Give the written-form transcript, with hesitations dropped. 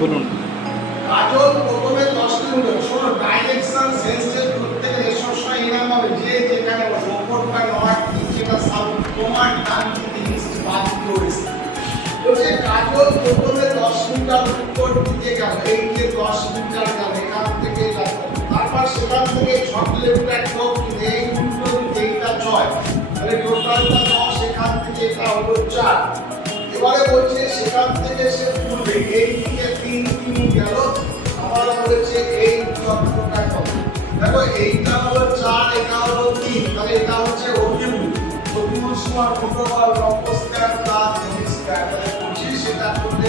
বলুন। কাজল প্রথমে 10 কিলোমিটার, শোনো ডাইরেকশন সেন্সের করতে গেলে সবসময় এনাম হবে যে যেখানে ওপর বা নর্থ নিচে বা সাউথ তোমার ডান দিকে ইস্ট বাম দিকে ওয়েস্ট। বলছে কাজল প্রথমে 10 মিটার উত্তর দিকে গেল, এই যে 10 মিটার গেল এখান থেকে গেল, তারপর সেখান থেকে 6 কিলোমিটার দক্ষিণে এই উল্টো দিকে এইটা 6, তাহলে টোটালটা 10, সেখান থেকে এটা হলো 4। এবারে বলছে সেখান থেকে সে পূর্বে এই দিকে 3 কিমি গেল, আবার বলেছে এই চক্রটা কত। দেখো এইটা হলো 4, এটা হলো 3, তাহলে এটা হচ্ছে অভিমুখ সমান উপরবল লম্ব স্কয়ার প্লাস ভূমি স্কয়ার, তাহলে 25 এটা করলে